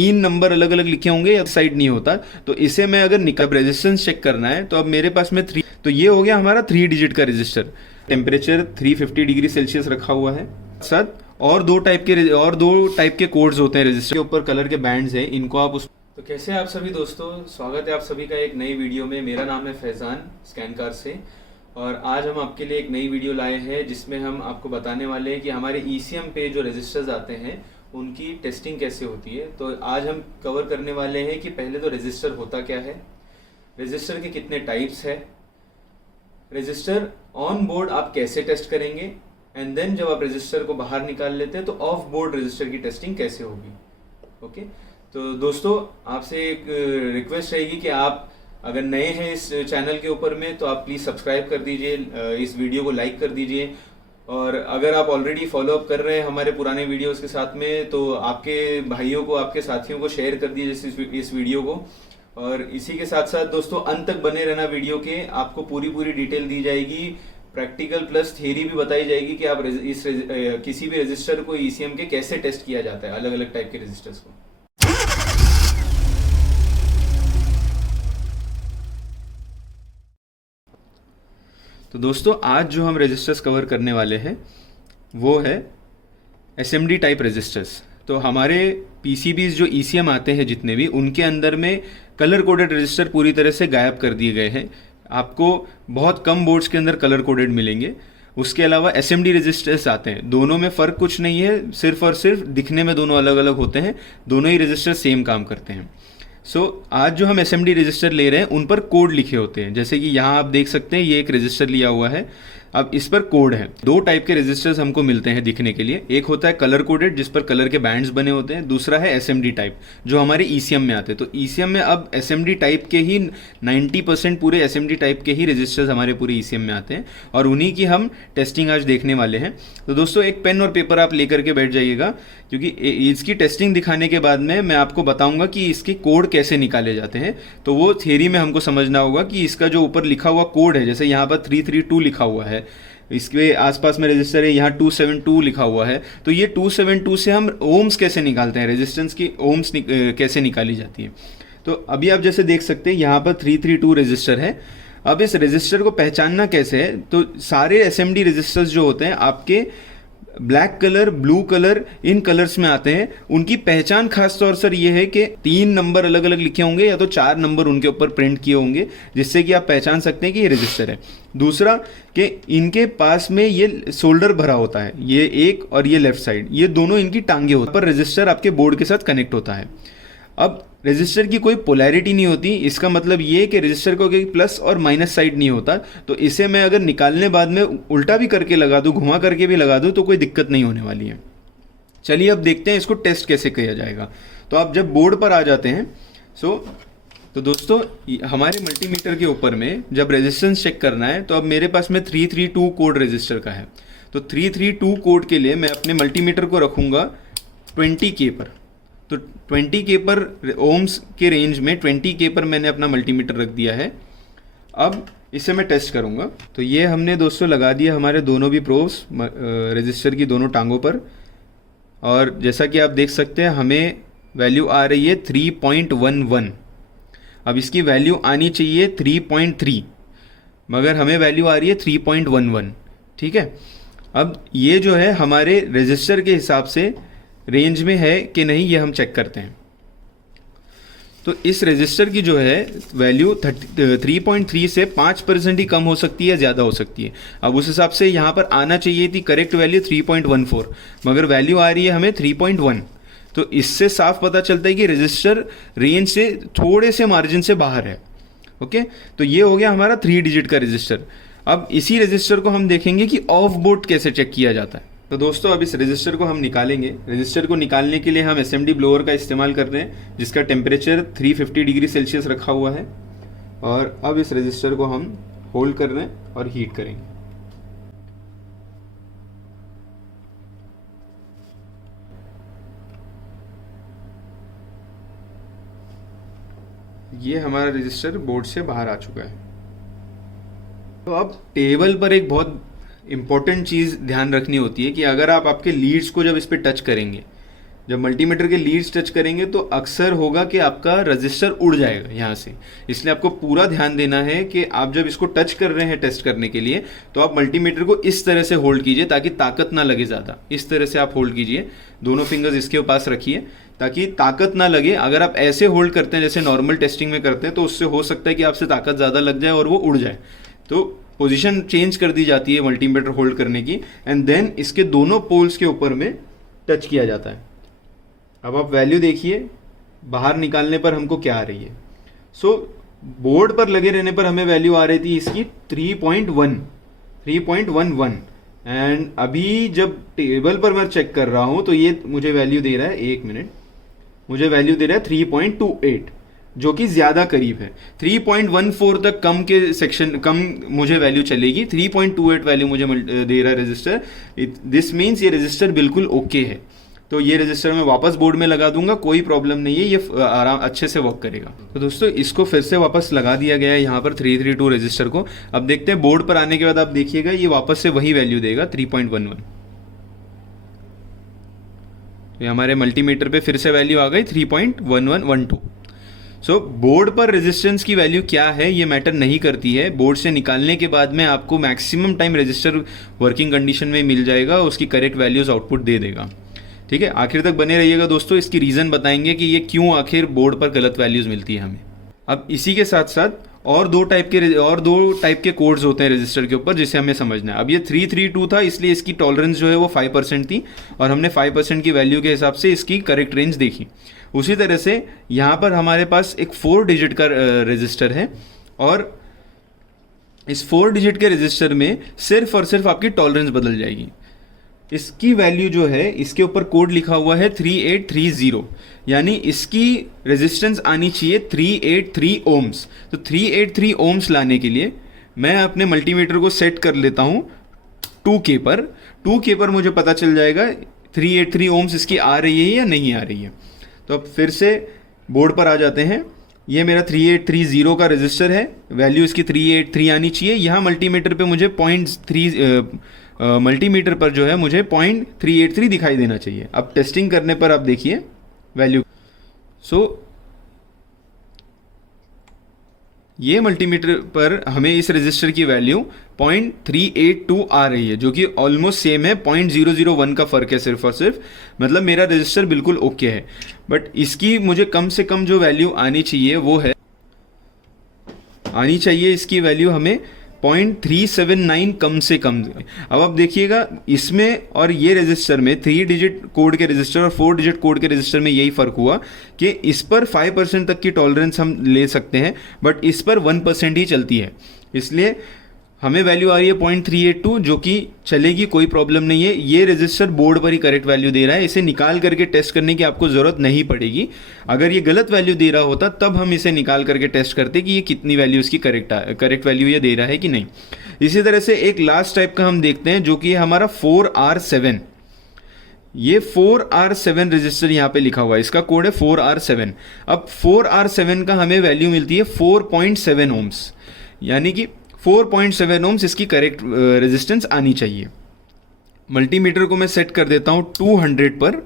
तीन नंबर अलग अलग लिखे होंगे या साइड नहीं होता। तो इसे मैं अगर निकाल रेजिस्टेंस चेक करना है तो अब मेरे पास में 3, तो ये हो गया हमारा 3 डिजिट का रजिस्टर। टेम्परेचर 350 डिग्री सेल्सियस रखा हुआ है। साथ और दो टाइप के कोड्स होते हैं रजिस्टर के ऊपर, कलर के बैंड्स हैं, इनको आप उस। तो कैसे हैं आप सभी दोस्तों, स्वागत है आप सभी का एक नई वीडियो में। मेरा नाम है फैज़ान स्कैनकार से, और आज हम आपके लिए एक नई वीडियो लाए हैं जिसमें हम आपको बताने वाले हैं कि हमारे ECM पे जो रजिस्टर्स आते हैं उनकी टेस्टिंग कैसे होती है। तो आज हम कवर करने वाले हैं कि पहले तो रजिस्टर होता क्या है, रजिस्टर के कितने टाइप्स है, रजिस्टर ऑन बोर्ड आप कैसे टेस्ट करेंगे, एंड देन जब आप रजिस्टर को बाहर निकाल लेते हैं तो ऑफ बोर्ड रजिस्टर की टेस्टिंग कैसे होगी। ओके, तो दोस्तों आपसे एक रिक्वेस्ट रहेगी कि आप अगर नए हैं इस चैनल के ऊपर में तो आप प्लीज़ सब्सक्राइब कर दीजिए, इस वीडियो को लाइक कर दीजिए, और अगर आप ऑलरेडी फॉलो अप कर रहे हैं हमारे पुराने वीडियोस के साथ में तो आपके भाइयों को, आपके साथियों को शेयर कर दीजिए इस वीडियो को। और इसी के साथ साथ दोस्तों अंत तक बने रहना वीडियो के, आपको पूरी डिटेल दी जाएगी, प्रैक्टिकल प्लस थियरी भी बताई जाएगी कि आप किसी भी रजिस्टर को ECM के कैसे टेस्ट किया जाता है, अलग अलग टाइप के रजिस्टर्स को। तो दोस्तों आज जो हम रजिस्टर्स कवर करने वाले हैं वो है SMD टाइप रजिस्टर्स। तो हमारे PCBs जो ECM आते हैं जितने भी, उनके अंदर में कलर कोडेड रजिस्टर पूरी तरह से गायब कर दिए गए हैं। आपको बहुत कम बोर्ड्स के अंदर कलर कोडेड मिलेंगे। उसके अलावा SMD रजिस्टर्स आते हैं, दोनों में फ़र्क कुछ नहीं है, सिर्फ और सिर्फ दिखने में दोनों अलग अलग होते हैं, दोनों ही रजिस्टर सेम काम करते हैं। आज जो हम SMD रजिस्टर ले रहे हैं उन पर कोड लिखे होते हैं, जैसे कि यहाँ आप देख सकते हैं ये एक रजिस्टर लिया हुआ है, अब इस पर कोड है। दो टाइप के रजिस्टर्स हमको मिलते हैं दिखने के लिए, एक होता है कलर कोडेड जिस पर कलर के बैंड्स बने होते हैं, दूसरा है SMD टाइप जो हमारे ECM में आते हैं। तो ECM में अब SMD टाइप के ही 90% पूरे SMD टाइप के ही रजिस्टर्स हमारे पूरे ECM में आते हैं, और उन्हीं की हम टेस्टिंग आज देखने वाले हैं। तो दोस्तों एक पेन और पेपर आप लेकर के बैठ जाइएगा, क्योंकि इसकी टेस्टिंग दिखाने के बाद में मैं आपको बताऊंगा कि इसके कोड कैसे निकाले जाते हैं। तो वो थियरी में हमको समझना होगा कि इसका जो ऊपर लिखा हुआ कोड है, जैसे यहाँ पर 332 लिखा हुआ है, इसके आसपास में रजिस्टर है, यहाँ 272 लिखा हुआ है, तो ये 272 से हम ओम्स कैसे निकालते हैं, रेजिस्टेंस की ओम्स कैसे निकाली जाती है। तो अभी आप जैसे देख सकते हैं यहाँ पर 332 रजिस्टर है। अब इस रजिस्टर को पहचानना कैसे है, तो सारे SMD रजिस्टर्स जो होते हैं आपके ब्लैक कलर, ब्लू कलर, इन कलर्स में आते हैं। उनकी पहचान खास तौर से ये है कि 3 नंबर अलग अलग लिखे होंगे या तो 4 नंबर उनके ऊपर प्रिंट किए होंगे, जिससे कि आप पहचान सकते हैं कि ये रजिस्टर है। दूसरा कि इनके पास में ये शोल्डर भरा होता है, ये एक और ये लेफ्ट साइड, ये दोनों इनकी टांगे होती है, पर रजिस्टर आपके बोर्ड के साथ कनेक्ट होता है। अब रजिस्टर की कोई पोलैरिटी नहीं होती, इसका मतलब ये कि रजिस्टर को कोई प्लस और माइनस साइड नहीं होता। तो इसे मैं अगर निकालने बाद में उल्टा भी करके लगा दूं, घुमा करके भी लगा दूं, तो कोई दिक्कत नहीं होने वाली है। चलिए अब देखते हैं इसको टेस्ट कैसे किया जाएगा। तो आप जब बोर्ड पर आ जाते हैं तो दोस्तों हमारे मल्टीमीटर के ऊपर में जब रेजिस्टेंस चेक करना है तो अब मेरे पास में 332 कोड रजिस्टर का है। तो 332 कोड के लिए मैं अपने मल्टीमीटर को रखूँगा 20K पर। तो 20K पर ओम्स के रेंज में 20K पर मैंने अपना मल्टीमीटर रख दिया है। अब इसे मैं टेस्ट करूंगा। तो ये हमने दोस्तों लगा दिया हमारे दोनों भी प्रोब्स रजिस्टर की दोनों टांगों पर, और जैसा कि आप देख सकते हैं हमें वैल्यू आ रही है 3.11। अब इसकी वैल्यू आनी चाहिए 3.3, मगर हमें वैल्यू आ रही है 3.11। ठीक है, अब ये जो है हमारे रजिस्टर के हिसाब से रेंज में है कि नहीं ये हम चेक करते हैं। तो इस रजिस्टर की जो है वैल्यू 3.3 से 5% ही कम हो सकती है, ज़्यादा हो सकती है। अब उस हिसाब से यहाँ पर आना चाहिए थी करेक्ट वैल्यू 3.14, मगर वैल्यू आ रही है हमें 3.1। तो इससे साफ पता चलता है कि रजिस्टर रेंज से थोड़े से मार्जिन से बाहर है। ओके, तो ये हो गया हमारा 3 डिजिट का रजिस्टर। अब इसी रजिस्टर को हम देखेंगे कि ऑफ बोर्ड कैसे चेक किया जाता है। तो दोस्तों अब इस रजिस्टर को हम निकालेंगे। रजिस्टर को निकालने के लिए हम SMD ब्लोअर का इस्तेमाल कर रहे हैं, जिसका टेम्परेचर 350 डिग्री सेल्सियस रखा हुआ है। और अब इस रजिस्टर को हम होल्ड कर रहे हैं और हीट करेंगे। ये हमारा रजिस्टर बोर्ड से बाहर आ चुका है। तो अब टेबल पर एक बहुत इंपॉर्टेंट चीज़ ध्यान रखनी होती है कि अगर आप आपके लीड्स को जब इस पर टच करेंगे, जब मल्टीमीटर के लीड्स टच करेंगे तो अक्सर होगा कि आपका रजिस्टर उड़ जाएगा यहाँ से। इसलिए आपको पूरा ध्यान देना है कि आप जब इसको टच कर रहे हैं टेस्ट करने के लिए तो आप मल्टीमीटर को इस तरह से होल्ड कीजिए ताकि ताकत ना लगे ज़्यादा। इस तरह से आप होल्ड कीजिए, दोनों फिंगर्स इसके पास रखिए ताकि ताकत ना लगे। अगर आप ऐसे होल्ड करते हैं जैसे नॉर्मल टेस्टिंग में करते हैं तो उससे हो सकता है कि आपसे ताकत ज़्यादा लग जाए और वो उड़ जाए। तो पोजीशन चेंज कर दी जाती है मल्टीमीटर होल्ड करने की, एंड देन इसके दोनों पोल्स के ऊपर में टच किया जाता है। अब आप वैल्यू देखिए, बाहर निकालने पर हमको क्या आ रही है। सो बोर्ड पर लगे रहने पर हमें वैल्यू आ रही थी इसकी 3.11 एंड अभी जब टेबल पर मैं चेक कर रहा हूं तो ये मुझे वैल्यू दे रहा है, एक मिनट, मुझे वैल्यू दे रहा है 3.28, जो कि ज़्यादा करीब है। 3.14 तक कम के सेक्शन कम मुझे वैल्यू चलेगी, 3.28 वैल्यू मुझे दे रहा है रजिस्टर। दिस मीन्स ये रजिस्टर बिल्कुल ओके है। तो ये रजिस्टर मैं वापस बोर्ड में लगा दूंगा, कोई प्रॉब्लम नहीं है, ये आराम अच्छे से वर्क करेगा। तो दोस्तों इसको फिर से वापस लगा दिया गया है यहाँ पर 332 रजिस्टर को। अब देखते हैं बोर्ड पर आने के बाद आप देखिएगा ये वापस से वही वैल्यू देगा 3.11। तो हमारे मल्टीमीटर पे फिर से वैल्यू आ गई 3.1112। सो बोर्ड पर रेजिस्टेंस की वैल्यू क्या है ये मैटर नहीं करती है। बोर्ड से निकालने के बाद में आपको maximum time register working condition में मिल जाएगा, उसकी करेक्ट वैल्यूज आउटपुट दे देगा। ठीक है, आखिर तक बने रहिएगा दोस्तों, इसकी रीज़न बताएंगे कि ये क्यों आखिर बोर्ड पर गलत वैल्यूज़ मिलती है हमें। अब इसी के साथ साथ और दो टाइप के कोड्स होते हैं रजिस्टर के ऊपर जिसे हमें समझना है। अब ये 332 था इसलिए इसकी टॉलरेंस जो है वो 5% थी और हमने 5% की वैल्यू के हिसाब से इसकी करेक्ट रेंज देखी। उसी तरह से यहाँ पर हमारे पास एक 4 डिजिट का रजिस्टर है और इस 4 डिजिट के रजिस्टर में सिर्फ और सिर्फ आपकी टॉलरेंस बदल जाएगी। इसकी वैल्यू जो है इसके ऊपर कोड लिखा हुआ है 3830, यानी इसकी रेजिस्टेंस आनी चाहिए 383 ओम्स। तो 383 ओम्स लाने के लिए मैं अपने मल्टीमीटर को सेट कर लेता हूँ 2K पर। 2K पर मुझे पता चल जाएगा 383 ओम्स इसकी आ रही है या नहीं आ रही है। तो अब फिर से बोर्ड पर आ जाते हैं। ये मेरा 3830 का रजिस्टर है, वैल्यू इसकी 383 आनी चाहिए। यहाँ मल्टीमीटर पे मुझे मल्टीमीटर पर जो है मुझे 0.383 दिखाई देना चाहिए। अब टेस्टिंग करने पर आप देखिए वैल्यू। ये मल्टीमीटर पर हमें इस रजिस्टर की वैल्यू 0.382 आ रही है, जो कि ऑलमोस्ट सेम है, 0.001 का फ़र्क है सिर्फ और सिर्फ। मतलब मेरा रजिस्टर बिल्कुल ओके है। बट इसकी मुझे कम से कम जो वैल्यू आनी चाहिए वो है, इसकी वैल्यू हमें 0.379 कम से कम। अब आप देखिएगा इसमें और ये रजिस्टर में 3 डिजिट कोड के रजिस्टर और 4 डिजिट कोड के रजिस्टर में यही फ़र्क हुआ कि इस पर 5% तक की टॉलरेंस हम ले सकते हैं बट इस पर 1% ही चलती है। इसलिए हमें वैल्यू आ रही है 0.382 जो कि चलेगी, कोई प्रॉब्लम नहीं है। ये रजिस्टर बोर्ड पर ही करेक्ट वैल्यू दे रहा है, इसे निकाल करके टेस्ट करने की आपको ज़रूरत नहीं पड़ेगी। अगर ये गलत वैल्यू दे रहा होता तब हम इसे निकाल करके टेस्ट करते कि ये कितनी वैल्यू इसकी करेक्ट वैल्यू ये दे रहा है कि नहीं। इसी तरह से एक लास्ट टाइप का हम देखते हैं जो कि हमारा 4R7। ये 4R7 रजिस्टर यहाँ पे लिखा हुआ है, इसका कोड है 4R7। अब 4R7 का हमें वैल्यू मिलती है 4.7 ओम्स, यानी कि 4.7 ओम्स इसकी करेक्ट रेजिस्टेंस आनी चाहिए। मल्टीमीटर को मैं सेट कर देता हूँ 200 पर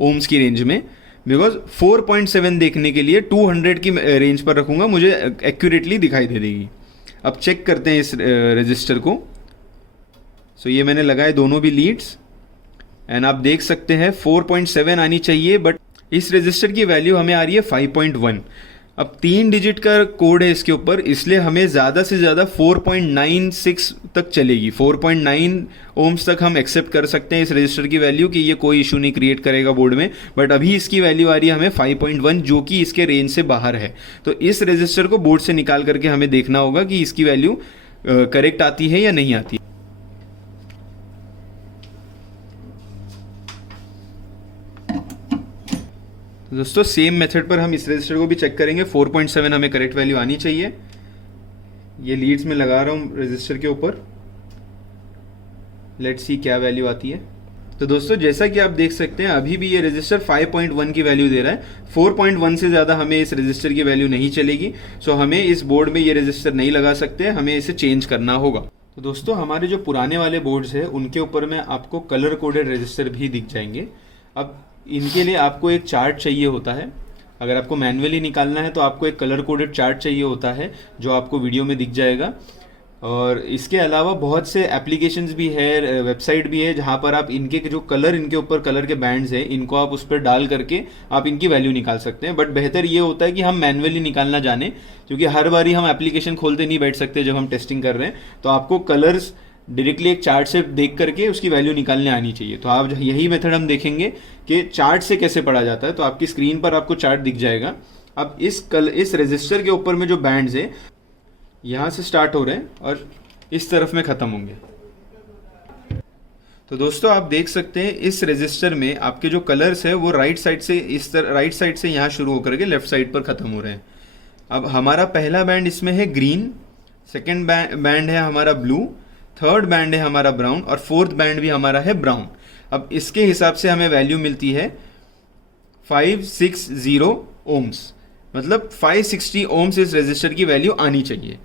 ओम्स की रेंज में, बिकॉज 4.7 देखने के लिए 200 की रेंज पर रखूँगा, मुझे एक्यूरेटली दिखाई दे देगी। अब चेक करते हैं इस रजिस्टर को। सो ये मैंने लगाए दोनों भी लीड्स एंड आप देख सकते हैं 4.7 आनी चाहिए, बट इस रजिस्टर की वैल्यू हमें आ रही है 5.1। अब 3 डिजिट का कोड है इसके ऊपर, इसलिए हमें ज़्यादा से ज़्यादा 4.96 तक चलेगी। 4.9 ओम्स तक हम एक्सेप्ट कर सकते हैं इस रजिस्टर की वैल्यू कि ये कोई इशू नहीं क्रिएट करेगा बोर्ड में। बट अभी इसकी वैल्यू आ रही है हमें 5.1 जो कि इसके रेंज से बाहर है। तो इस रजिस्टर को बोर्ड से निकाल करके हमें देखना होगा कि इसकी वैल्यू करेक्ट आती है या नहीं आती। दोस्तों सेम मेथड पर हम इस रजिस्टर को भी चेक करेंगे। 4.7 हमें करेक्ट वैल्यू आनी चाहिए। ये लीड्स में लगा रहा हूँ रजिस्टर के ऊपर, लेट्स सी क्या वैल्यू आती है। तो दोस्तों जैसा कि आप देख सकते हैं अभी भी ये रजिस्टर 5.1 की वैल्यू दे रहा है। 4.1 से ज़्यादा हमें इस रजिस्टर की वैल्यू नहीं चलेगी। सो हमें इस बोर्ड में ये रजिस्टर नहीं लगा सकते, हमें इसे चेंज करना होगा। तो दोस्तों हमारे जो पुराने वाले बोर्ड्स हैं उनके ऊपर में आपको कलर कोडेड रजिस्टर भी दिख जाएंगे। अब इनके लिए आपको एक चार्ट चाहिए होता है। अगर आपको मैन्युअली निकालना है तो आपको एक कलर कोडेड चार्ट चाहिए होता है जो आपको वीडियो में दिख जाएगा। और इसके अलावा बहुत से एप्लीकेशंस भी है, वेबसाइट भी है, जहाँ पर आप इनके जो कलर, इनके ऊपर कलर के बैंड्स हैं, इनको आप उस पर डाल करके आप इनकी वैल्यू निकाल सकते हैं। बट बेहतर ये होता है कि हम मैन्युअली निकालना जाने, क्योंकि हर बारी हम एप्लीकेशन खोलते नहीं बैठ सकते जब हम टेस्टिंग कर रहे हैं। तो आपको कलर्स डायरेक्टली एक चार्ट से देख करके उसकी वैल्यू निकालने आनी चाहिए। तो आप यही मेथड हम देखेंगे कि चार्ट से कैसे पढ़ा जाता है। तो आपकी स्क्रीन पर आपको चार्ट दिख जाएगा। अब इस रजिस्टर के ऊपर में जो बैंड्स है यहाँ से स्टार्ट हो रहे हैं और इस तरफ में ख़त्म होंगे। तो दोस्तों आप देख सकते हैं इस रजिस्टर में आपके जो कलर्स है वो राइट साइड से यहाँ शुरू होकर के लेफ्ट साइड पर ख़त्म हो रहे हैं। अब हमारा पहला बैंड इसमें है ग्रीन, सेकेंड बैंड है हमारा ब्लू, थर्ड बैंड है हमारा ब्राउन और फोर्थ बैंड भी हमारा है ब्राउन। अब इसके हिसाब से हमें वैल्यू मिलती है 560 ओम्स, मतलब 560 ओम्स इस रजिस्टर की वैल्यू आनी चाहिए।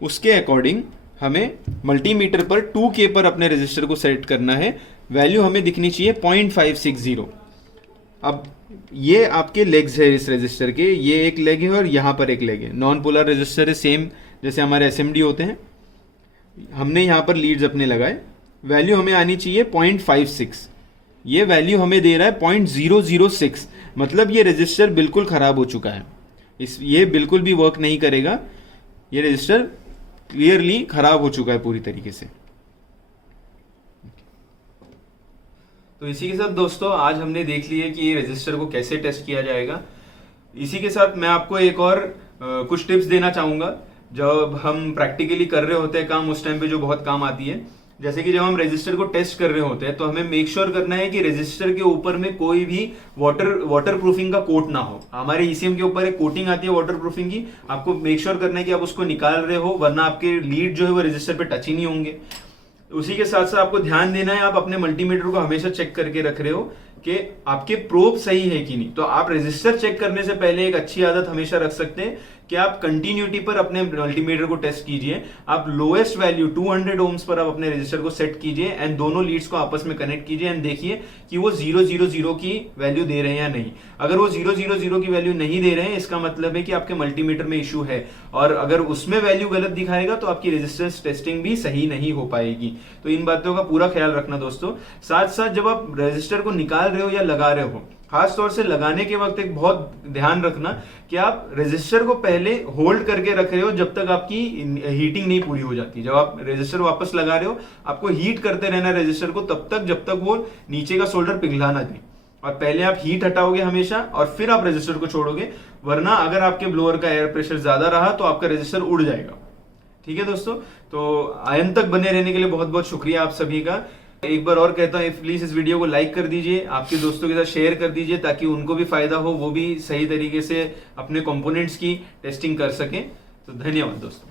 उसके अकॉर्डिंग हमें मल्टीमीटर पर 2K पर अपने रजिस्टर को सेट करना है। वैल्यू हमें दिखनी चाहिए 0.560। अब ये आपके लेग्स है इस रजिस्टर के, ये एक लेग है और यहाँ पर एक लेग है। नॉन पोलर रजिस्टर है, सेम जैसे हमारे SMD होते हैं। हमने यहाँ पर लीड्स अपने लगाए, वैल्यू हमें आनी चाहिए 0.56। ये वैल्यू हमें दे रहा है 0.006, मतलब ये रजिस्टर बिल्कुल ख़राब हो चुका है। ये बिल्कुल भी वर्क नहीं करेगा, ये रजिस्टर क्लियरली ख़राब हो चुका है पूरी तरीके से। तो इसी के साथ दोस्तों आज हमने देख लिया कि ये रजिस्टर को कैसे टेस्ट किया जाएगा। इसी के साथ मैं आपको एक और कुछ टिप्स देना चाहूँगा जब हम प्रैक्टिकली कर रहे होते हैं काम, उस टाइम पे जो बहुत काम आती है। जैसे कि जब हम रजिस्टर को टेस्ट कर रहे होते हैं तो हमें मेक श्योर करना है कि रजिस्टर के ऊपर में कोई भी वाटर प्रूफिंग का कोट ना हो। हमारे ECM के ऊपर एक कोटिंग आती है वाटर प्रूफिंग की, आपको मेक श्योर करना है कि आप उसको निकाल रहे हो, वरना आपके लीड जो है वो रजिस्टर पे टच ही नहीं होंगे। उसी के साथ साथ आपको ध्यान देना है, आप अपने मल्टीमीटर को हमेशा चेक करके रख रहे हो कि आपके प्रोब सही है कि नहीं। तो आप रजिस्टर चेक करने से पहले एक अच्छी आदत हमेशा रख सकते हैं कि आप कंटिन्यूटी पर अपने मल्टीमीटर को टेस्ट कीजिए। आप लोएस्ट वैल्यू 200 ओम्स पर आप अपने रजिस्टर को सेट कीजिए एंड दोनों लीड्स को आपस में कनेक्ट कीजिए एंड देखिए कि वो 000 की वैल्यू दे रहे हैं या नहीं। अगर वो 000 की वैल्यू नहीं दे रहे हैं, इसका मतलब है कि आपके मल्टीमीटर में इशू है, और अगर उसमें वैल्यू गलत दिखाएगा तो आपकी रेजिस्टेंस टेस्टिंग भी सही नहीं हो पाएगी। तो इन बातों का पूरा ख्याल रखना दोस्तों। साथ साथ जब आप रजिस्टर को निकाल रहे हो या लगा रहे हो, खास तौर से लगाने के वक्त एक बहुत ध्यान रखना कि आप रजिस्टर को पहले होल्ड करके रख रहे हो जब तक आपकी हीटिंग नहीं पूरी हो जाती। जब आप रजिस्टर वापस लगा रहे हो, आपको हीट करते रहना रजिस्टर को तब तक जब तक वो नीचे का सोल्डर पिघला ना दे। और पहले आप हीट हटाओगे हमेशा और फिर आप रजिस्टर को छोड़ोगे, वरना अगर आपके ब्लोअर का एयर प्रेशर ज्यादा रहा तो आपका रजिस्टर उड़ जाएगा। ठीक है दोस्तों, तो अंत तक बने रहने के लिए बहुत बहुत शुक्रिया आप सभी का। एक बार और कहता हूँ, प्लीज इस वीडियो को लाइक कर दीजिए, आपके दोस्तों के साथ शेयर कर दीजिए ताकि उनको भी फायदा हो, वो भी सही तरीके से अपने कंपोनेंट्स की टेस्टिंग कर सकें। तो धन्यवाद दोस्तों।